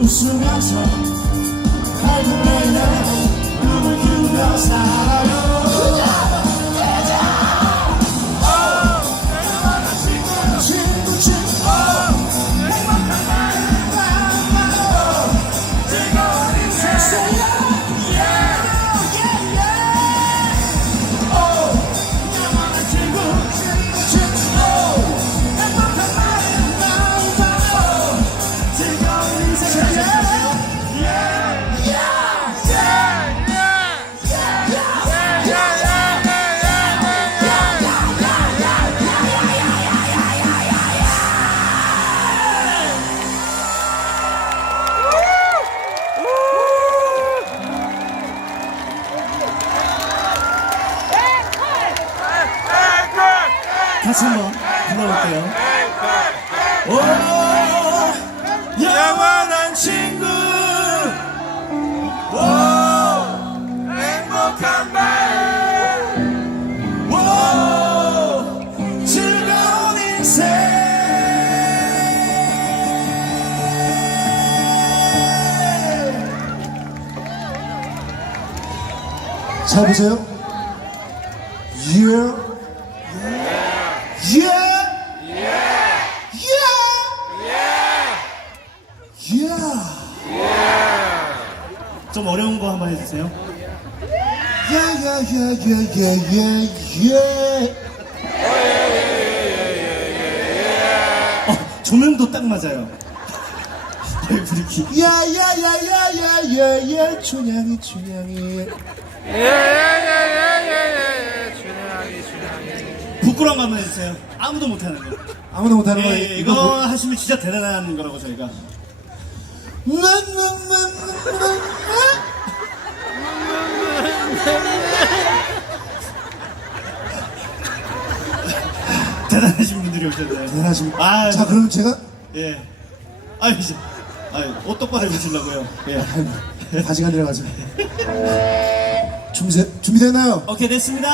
웃으면서 밝은 내일에 눈을 뜨며 살아요 같이 한번 불러볼게요. 오, 영원한 친구. 오, 행복한 날. 오, 즐거운 인생. 잘 보세요. Yeah. 좀 어려운 거 한번 해주세요. Yeah, yeah, yeah, yeah, yeah, yeah, yeah. 어, 조명도 딱 맞아요. 거의 분위기. 야야야야야야야 춘향이 춘향이. 부끄러운 거 한번 해주세요. 아무도 못하는 거. 아무도 못하는 거 예, 예, 이거 하시면 진짜 대단한 거라고 저희가. 대단하신 분들이 오셨네요. 대단하십니다. 아, 자 그럼 제가 예. 아 이제, 아 옷 똑바로 입으시려고요. 예. 바지가 내려가지고 준비 준비됐나요? 오케이 됐습니다.